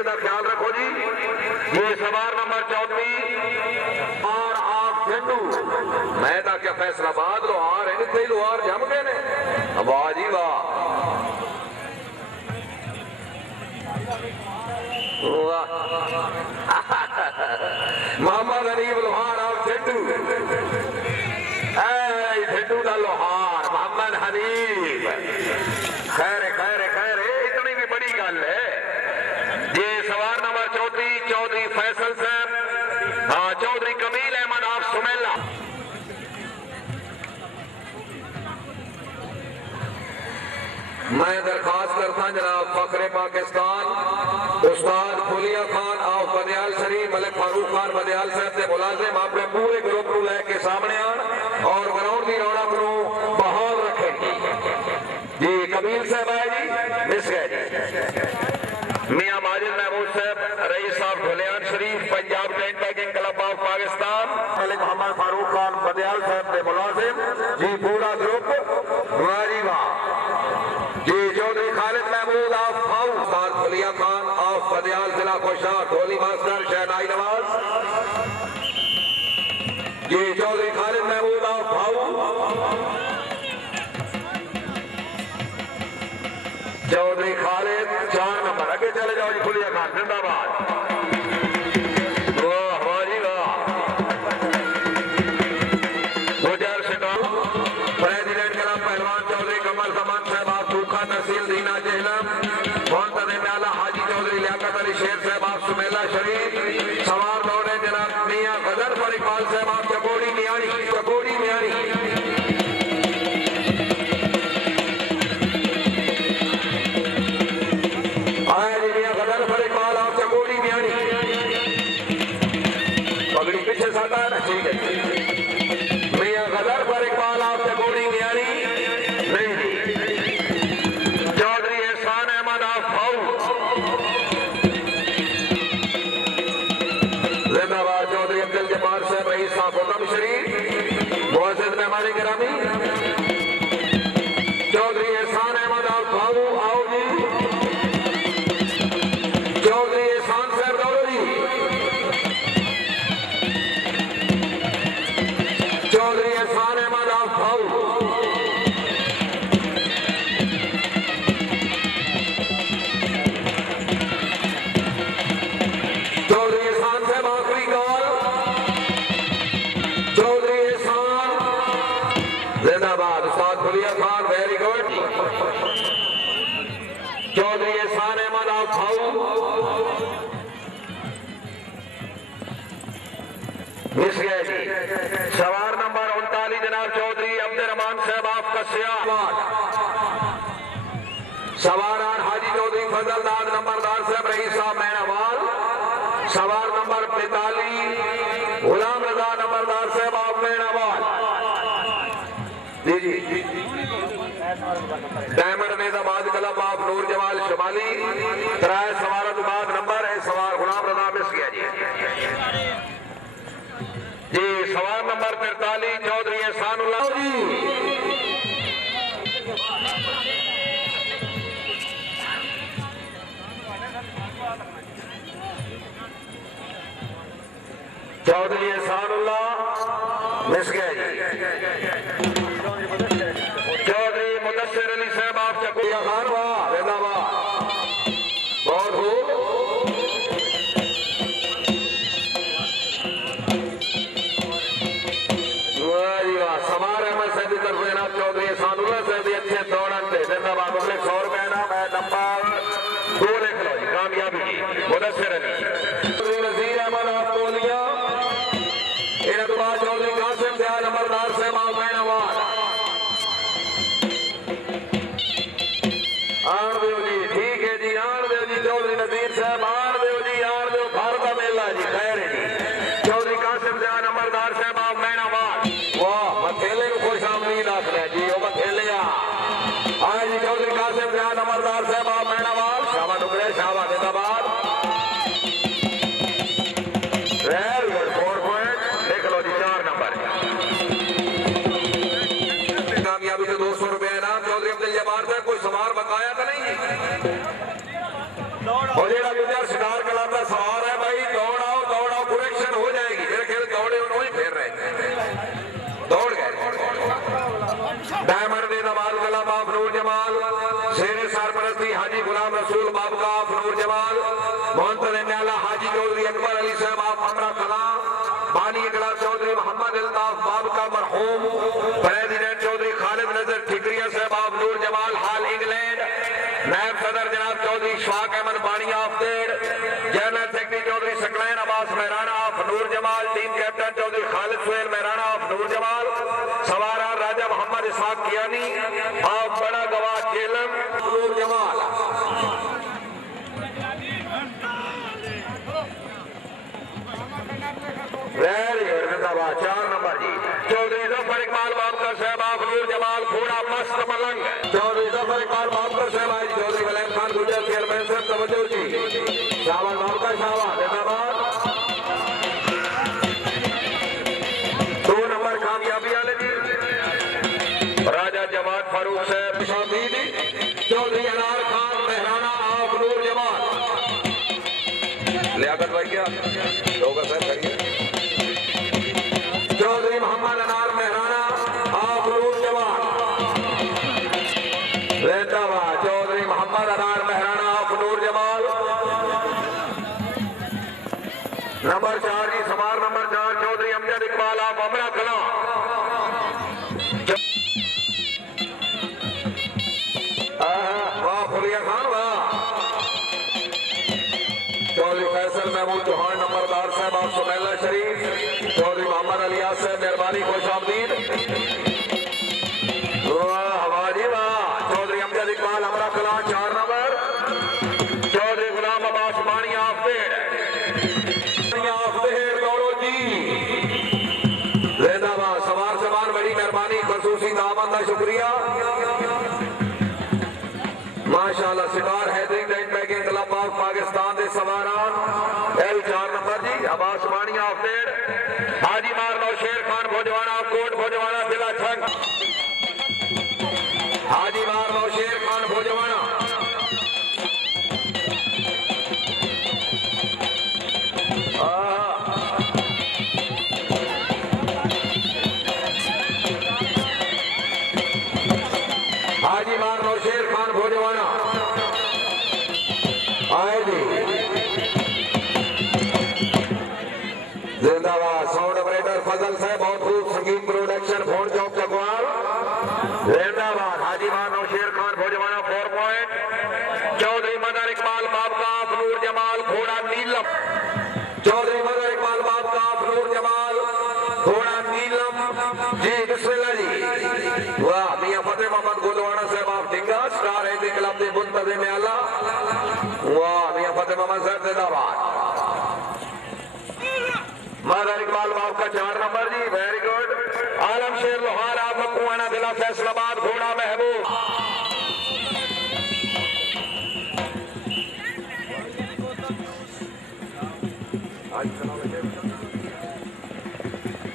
Wicket का ख्याल रखो जी। ये सवार नंबर 34 और आप झंडू मैं तो क्या फैसलाबाद लोहार है नहीं लोहार जम गए ने वाह जी वाह मोहम्मद अनीब लोहार और झंडू झंडू का लोहार मोहम्मद हनीफ खैर खैर खैर इतनी भी बड़ी गल है। ये सवार नंबर 34 चौधरी फैसल साहब चौधरी कमील अहमद आप सुमेला मैं दरखास्त करता जनाब फखरे पाकिस्तान उस्ताद फुलिया खान ऑफ बदियाल शरीफ मलिक फारूक खान बदियाल साहब के मुलाजिम अपने पूरे ग्रुप को लेके सामने आन और ग्राउंड की रौनक को बहाल रखें जी। कबील साहब है जी मिस गए जी। मियां Majid Mahmood sahab Raees sahab Dhulian Sharif Punjab tent packing club of Pakistan Malik Mohammad Farooq Khan Badiyal sahab के मुलाजिम जी पूरा ग्रुप वाह जी। चौधरी खालिद महमूद ऑफ फाऊ उस्ताद फुलिया खान ऑफ बदियाल जिला कोशा ढोली मास्टर शहनाई नवाज जी। चौधरी खालिद महमूद ऑफ फाऊ चौधरी खालिद 4 नंबर आगे चले जाओ जी। फुलिया खान जिंदाबाद वाह वाह जी वाह। गुजर शिकार प्रेसिडेंट क्लब पहलवान चौधरी कमल समान साहब आप सूखा तहसील दीना जहलम मोहतरम आला हाजी चौधरी लियाकत अली शेर साहब आप सुमेला शरीफ सवार दौड़े जनाब मियां गदर पर इकबाल साहब आप चकोड़ी मियानी पगड़ी पीछे साटा है ना ठीक है। मियां गदर पर इकबाल आप चकोड़ी मियानी नहीं चौधरी एहसान अहमद आप फाऊ जिंदाबाद। चौधरी अब्दुल जब्बार साहब रईस साहब उतम शरीफ मुअज़्ज़िज़ मेहमान गिरामी चौधरी एहसान अहमद आप फाऊ आओ जी। चौधरी एहसान साहब दौड़ो जी। चौधरी एहसान अहमद आप फाऊ चौधरी एहसान साहब आखिरी कॉल चौधरी एहसान जिंदाबाद। उस्ताद फुलिया खान वेरी गुड। चौधरी एहसान अहमद आप फाऊ मिस गए जी। सवार नंबर 39 जनाब चौधरी अब्दुर्रहमान साहब आप कसिया सवार हाजी चौधरी फजलदाद नंबरदार साहब रईस साहब मैनावाल सवार नंबर 45 गुलाम रजा नंबरदार साहब आप मैनावाल जी जी। डायमंड निजामाबाद क्लब आप नूर जमाल शुमाली किराए सवार बाद नंबर है सवार गुलाम रजा मिस गया जी। सवार नंबर 43 चौधरी एहसानुल्लाह जी। चौधरी एहसानुल्लाह मिस गए जी। चौधरी मुदस्सिर अली साहब आप चकोया खान वाह जिंदाबाद बहुत खूब। सवार अहमद साहब की तरफ जनाब चौधरी एहसानुल्लाह साहब अच्छे दौड़न थे जिंदाबाद। 100 रुपए ना मैं नंबर 2 लिख लो जी कामयाबी जी। मुदस्सिर अली नजीर अहमद आप बोलिया इन्हें तो बाद चौधरी कासिम दयाल नंबरदार साहब आप मैनावाल आन दो जी ठीक है जी आन दो जी। चौधरी नजीर साहब आन दो जी आन दो घर का मेला जी खैर जी। चौधरी कासिम दयाल नंबरदार साहब आप मैनावाल वाह मथेले को खुश आमदीद आखिर जी वो मथेले आए जी। चौधरी कासिम दयाल नंबरदार साहब आप मैनावाल शाबा टुकड़े शाबा जिंदाबाद वेरी गुड 4 पॉइंट देख लो जी 4 नंबर कामयाबी से 200 रुपए इनाम। चौधरी अब्दुल जब्बार साहब कोई सवार बकाया तो नहीं हो जेड़ा गुजर शिकार चिश्ती हाजी गुलाम रसूल बाबका नूर जमाल मोहतरम न्याला हाजी चौधरी अकबर अली साहब आप हमरा कला बानी इकलाब चौधरी मोहम्मद अल्ताफ बाबका मरहूम प्रेसिडेंट चौधरी खालिद नजर ठिकरिया साहब आप नूर जमाल हाल इंग्लैंड नायब सदर जनाब चौधरी शफाक अहमद बानी ऑफ देड़ general secretary Chaudhry Saqlain Abbas Mehrana of Noor Jamal team captain Chaudhry Khalid Suhail Mehrana of Noor Jamal सवारा राजा मोहम्मद इसहाक कियानी आप बड़ा गवाह जेलम नूर जमाल वेरी गुड जिंदाबाद 4 नंबर जी चौधरी जफर इकबाल बाबकर साहब आप नूर जमाल घोड़ा मस्त मलंग चौधरी जफर इकबाल बाबकर साहब आज चौधरी गलैम खान गुजर चेयरमैन साहब तवज्जो जी शाबाश बाबकर शाबाश जिंदाबाद 2 नंबर कामयाबी वाले जी राजा जवाद फारूक साहब शामिल चौधरी अनार खान मेहराना आप नूर जमाल लियाकत भाई क्या लोग सर करिए चौधरी मोहम्मद अनार मेहराना आप नूर जमाल जिंदाबाद चौधरी मोहम्मद अनार मेहराना आप नूर जमाल नंबर 4 जी समार नंबर 4 चौधरी अमजद इकबाल आप अमरा कला वाह फुलिया खान वाह चौधरी फैसल महमूद चौहान नंबरदार साहब आप सुनैला शरीफ चौधरी मोहम्मद अलियास साहब मेहरबानी खुश आमदीद वाह वाह जी वाह चौधरी अमजद इकबाल अमरा कला 4 नंबर चौधरी गुलाम अब्बास बानी ऑफ देड़ गौरव जी जिंदाबाद सवार सवार बड़ी मेहरबानी खसूसी दामन का शुक्रिया माशाअल्लाह Sitar Haidari tent pegging club of Pakistan के सवारान L4 नंबर जी अब्बास बानी ऑफ देड़ हाजी मार नौशेर खान भोजवाना कोट भोजवाना जिला छंग हाजी मार नौशेर खान भोजवाना हाजी मार नौशेर खान भोजवाना आए जी जिंदाबाद साउंड ऑपरेटर फजल साहब बहुत खूब संगीत प्रोडक्शन फोन चौक चकवाल जिंदाबाद हाजी मार नौशेर खान भोजवाना 4 पॉइंट चौधरी मदर इकबाल बाबका नूर जमाल घोड़ा नीलम चौधरी मदर इकबाल बाबका नूर जमाल घोड़ा नीलम जी बिस्मिल्लाह जी वाह मियां फतेह मोहम्मद गोदवाना साहब आप ढिंगा स्टार है क्लब के मुंतजिम आला वाह मियां फतेह मोहम्मद साहब जिंदाबाद मदर इकबाल बाब का 4 नंबर जी वेरी गुड आलम शेर लोहार आप मकुआना जिला फैसलाबाद घोड़ा महबूब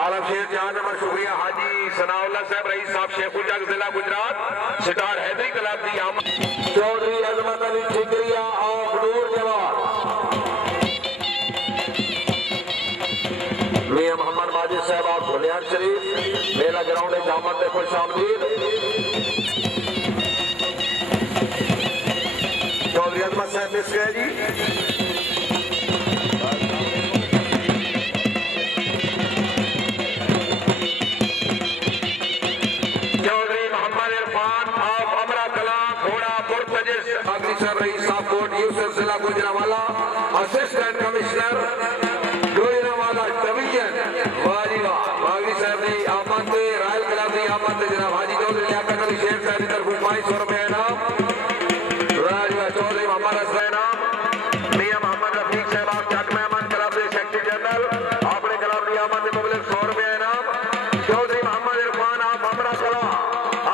आलम शेर 4 नंबर शुक्रिया हाजी सनाउल्लाह साहब रईस साहब शेखुल जग जिला गुजरात सितार हैदरी क्लब की आमद चौधरी अजमत अली ठिकरिया ऑफ नूर जमाल मियां मोहम्मद माजिद साहब आप बुनियाद शरीफ मेला ग्राउंड जामत में खुश आमदीद चौधरी अजमत साहब मिस गए जी चौधरी मोहम्मद इरफान आप अमरा कला घोड़ा मुर्तजिस आखिरी साहब रईस साहब कोट यूसुफ जिला Gujranwala assistant commissioner royal club की आमद जनाब हाजी चौधरी लियाकत अली शेख साहब की तरफ 500 रुपए इनाम राजवा चौधरी मोहम्मद असलम मियां मोहम्मद रफीक साहब आप चक मेहमान क्लब के सेक्रेटरी जनरल अपने क्लब की आमद मुबलिक 100 रुपए इनाम चौधरी मोहम्मद इरफान आप अमरा कला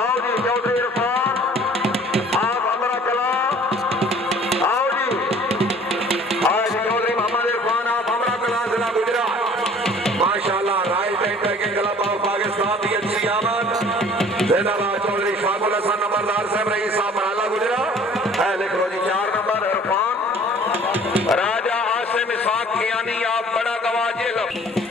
आओ जी चौधरी इरफान आप अमरा कला आओ जी आज चौधरी मोहम्मद इरफान आप अमरा कला जिला गुजरात माशाअल्लाह royal tent pegging club of Pakistan की अच्छी आमद जिंदाबाद चौधरी शाकुल हसन नंबरदार साहब रईस साहब मनाला गुजरात लिख लो जी 4 नंबर इरफान राजा आसिम इसहाक कियानी आप बड़ा गवाह जेलम